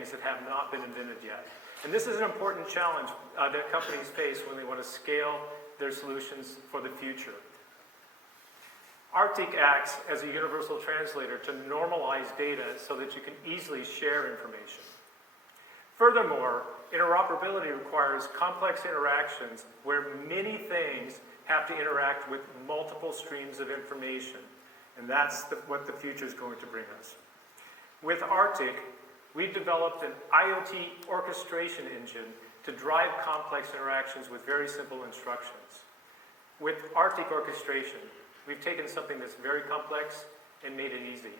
things that have not been invented yet. And this is an important challenge that companies face when they want to scale their solutions for the future. Arctic acts as a universal translator to normalize data so that you can easily share information. Furthermore, interoperability requires complex interactions where many things have to interact with multiple streams of information. And that's what the future is going to bring us. With Arctic, we've developed an IoT orchestration engine to drive complex interactions with very simple instructions. With Arctic orchestration, we've taken something that's very complex and made it easy.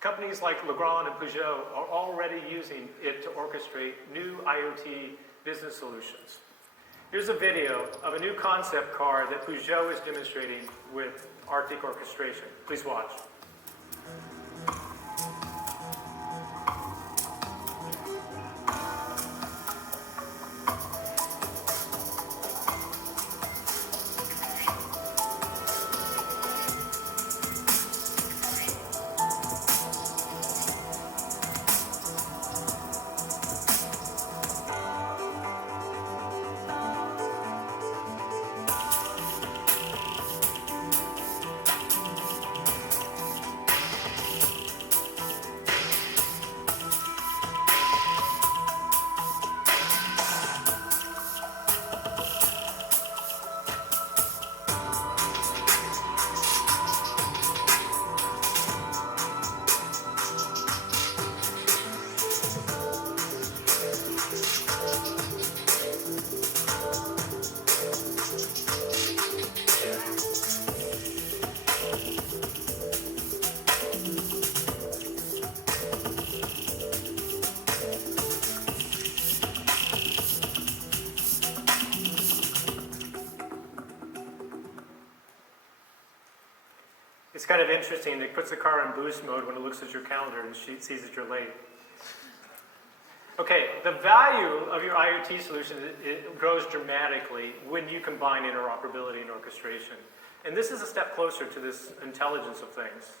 Companies like Legrand and Peugeot are already using it to orchestrate new IoT business solutions. Here's a video of a new concept car that Peugeot is demonstrating with Arctic orchestration. Please watch. It's kind of interesting. It puts the car in boost mode when it looks at your calendar and sees that you're late. Okay, the value of your IoT solution it grows dramatically when you combine interoperability and orchestration. And this is a step closer to this intelligence of things.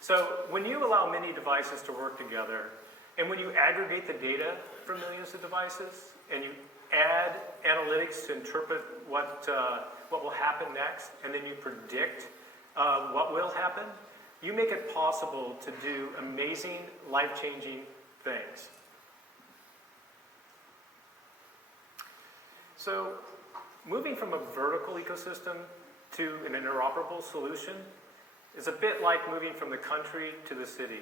So when you allow many devices to work together, and when you aggregate the data from millions of devices, and you add analytics to interpret what will happen next, and then you predict what will happen, you make it possible to do amazing, life-changing things. So moving from a vertical ecosystem to an interoperable solution is a bit like moving from the country to the city.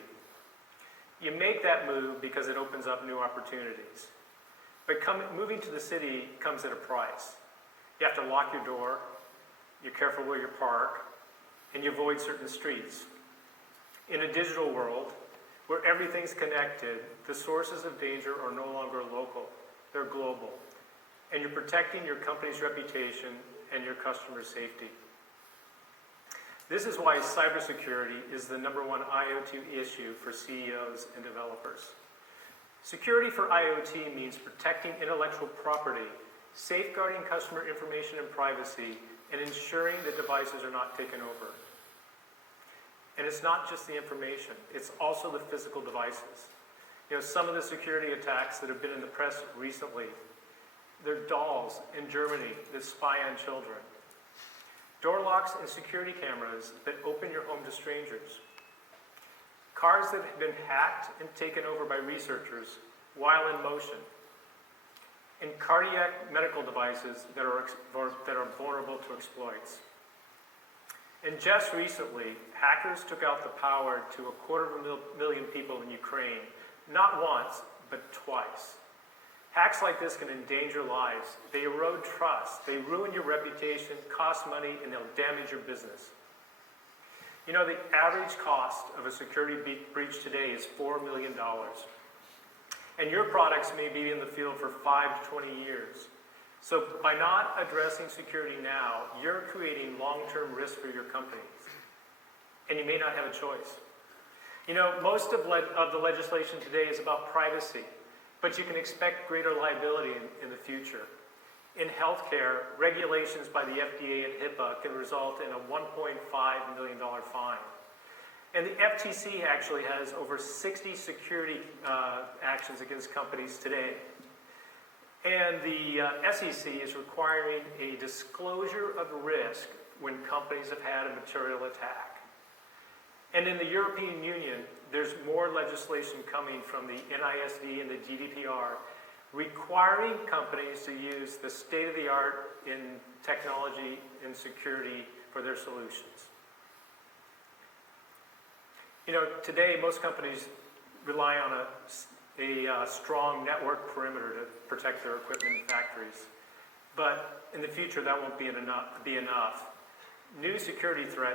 You make that move because it opens up new opportunities. But moving to the city comes at a price. You have to lock your door, you're careful where you park, and you avoid certain streets. In a digital world, where everything's connected, the sources of danger are no longer local, they're global. And you're protecting your company's reputation and your customer safety. This is why cybersecurity is the #1 IoT issue for CEOs and developers. Security for IoT means protecting intellectual property, safeguarding customer information and privacy, and ensuring that devices are not taken over. And it's not just the information, it's also the physical devices. You know, some of the security attacks that have been in the press recently, they're dolls in Germany that spy on children. Door locks and security cameras that open your home to strangers. Cars that have been hacked and taken over by researchers while in motion. And cardiac medical devices that are vulnerable to exploits. And just recently, hackers took out the power to 250,000 people in Ukraine, not once, but twice. Hacks like this can endanger lives. They erode trust, they ruin your reputation, cost money, and they'll damage your business. You know, the average cost of a security breach today is $4 million. And your products may be in the field for 5 to 20 years. So by not addressing security now, you're creating long-term risk for your company. And you may not have a choice. You know, most of the legislation today is about privacy, but you can expect greater liability in the future. In healthcare, regulations by the FDA and HIPAA can result in a $1.5 million fine. And the FTC actually has over 60 security actions against companies today. And the SEC is requiring a disclosure of risk when companies have had a material attack. And in the European Union, there's more legislation coming from the NISD and the GDPR requiring companies to use the state-of-the-art in technology and security for their solutions. You know, today most companies rely on a strong network perimeter to protect their equipment and factories. But in the future, that won't be enough. New security threats